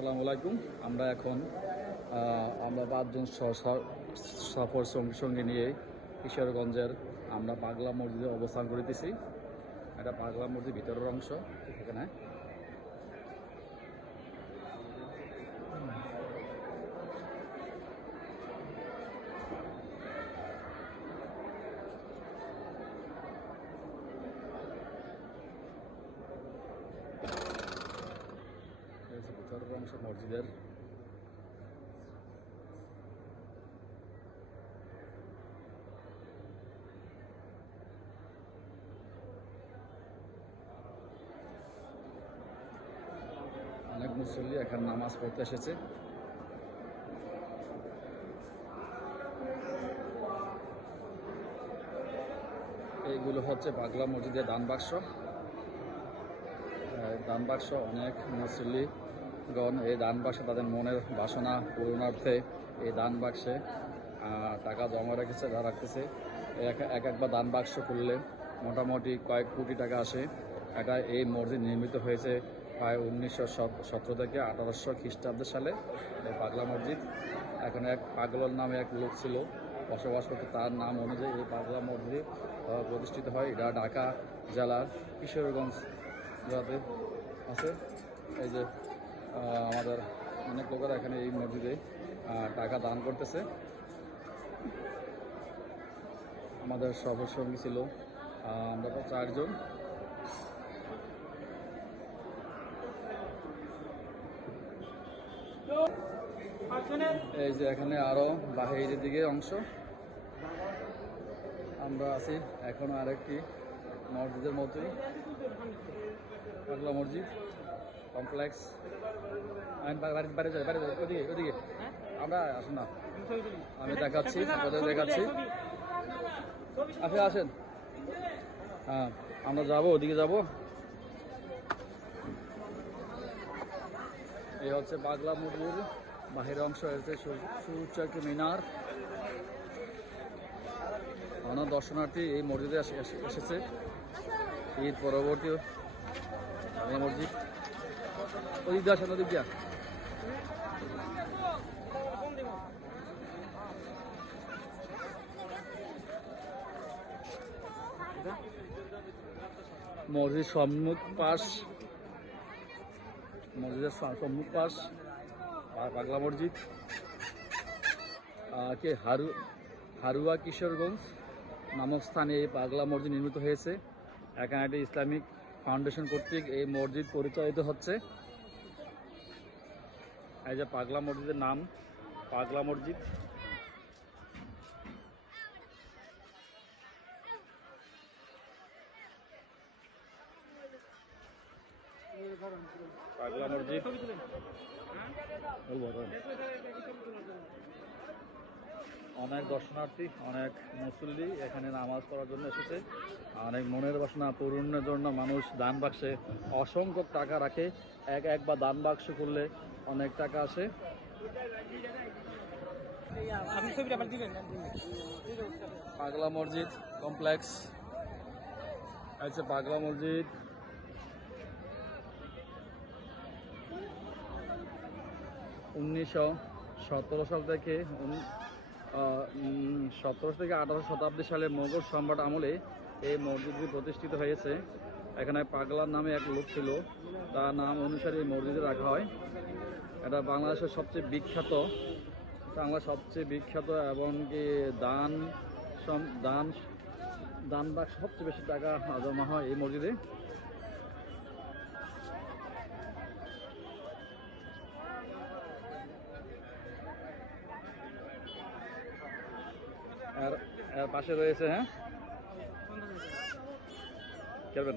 আসসালামু আলাইকুম। আমরা এখন আমরা 5 জন সফর সঙ্গী নিয়ে কিশোরগঞ্জের আমরা পাগলা মসজিদে অবস্থান করিতেছি। এটা পাগলা মসজিদ ভিতরের অংশ। এখানে ভিতরের অংশ মসজিদের। অনেক মুসল্লি এখানে নামাজ পড়তে এসেছে। এইগুলো হচ্ছে পাগলা মসজিদের দান বাক্স। অনেক মুসল্লিগণ এই দান বাক্সে তাদের মনের বাসনা পূরণার্থে এই দান বাক্সে টাকা জমা রাখতেছে। একবার দান বাক্স করলে মোটামুটি কয়েক কোটি টাকা আসে। এই মসজিদ নির্মিত হয়েছে প্রায় 1917 থেকে 1800 খ্রিস্টাব্দ সালে। এই পাগলা মসজিদ, এখানে এক পাগল নামে এক লোক ছিল বসবাস করতে। তার নাম অনুযায়ী এই পাগলা মসজিদ প্রতিষ্ঠিত হয়। এটা ঢাকা জেলার কিশোরগঞ্জ জেলাতে আছে। এই যে আমাদের অনেক লোকেরা এখানে এই মসজিদে টাকা দান করতেছে। আমাদের সফর সঙ্গী ছিল আমরা তো 4 জন। এই যে এখানে আরো বাহিরের দিকে অংশ আমরা আছি। এখনো আরেকটি মসজিদের মতোই পাগলা মসজিদ কমপ্লেক্স। ওদিকে আমরা আসুন না, আমি দেখাচ্ছি, আপনাদের দেখাচ্ছি। আপনি আসেন, হ্যাঁ আমরা যাবো, ওদিকে যাব। এই হচ্ছে পাগলা মসজিদ বাহিরের অংশ। হচ্ছে সুউচ্চ একটি মিনার। অনেক দর্শনার্থী এই মসজিদে এসেছে। ঈদ পরবর্তী বাংলা মসজিদ। ওদিক দিয়ে আসেন, ওদিক দিয়া। মসজিদ সম্মুখ পাশ, মসজিদের সম্মুখ পাশ পাগলা মসজিদ। হারুয়া কিশোরগঞ্জ নামক স্থানে এই পাগলা মসজিদ নির্মিত হয়েছে। এখানে একটি ইসলামিক ফাউন্ডেশন কর্তৃক এই মসজিদ পরিচালিত হচ্ছে। এই যে পাগলা মসজিদের নাম পাগলা মসজিদ। পাগলা মসজিদ অনেক দর্শনার্থী, অনেক মুসল্লি এখানে নামাজ পড়ার জন্য এসেছে। অনেক মনের বাসনা পূরণের জন্য মানুষ দান বাক্সে অসংখ্য টাকা রাখে। একবার দান বাক্স করলে অনেক টাকা আসে। পাগলা মসজিদ কমপ্লেক্স আছে। পাগলা মসজিদ 1917 সাল থেকে 17 থেকে 18 শতাব্দী সালে মোগল সম্রাট আমলে এই মসজিদটি প্রতিষ্ঠিত হয়েছে। এখানে পাগলার নামে এক লোক ছিল, তার নাম অনুসারে এই মসজিদে রাখা হয়। এটা বাংলাদেশের সবচেয়ে বিখ্যাত এবং কি দান বা সবচেয়ে বেশি টাকা জমা হয় এই মসজিদে। আর পাশে রয়েছে, হ্যাঁ খেলবেন।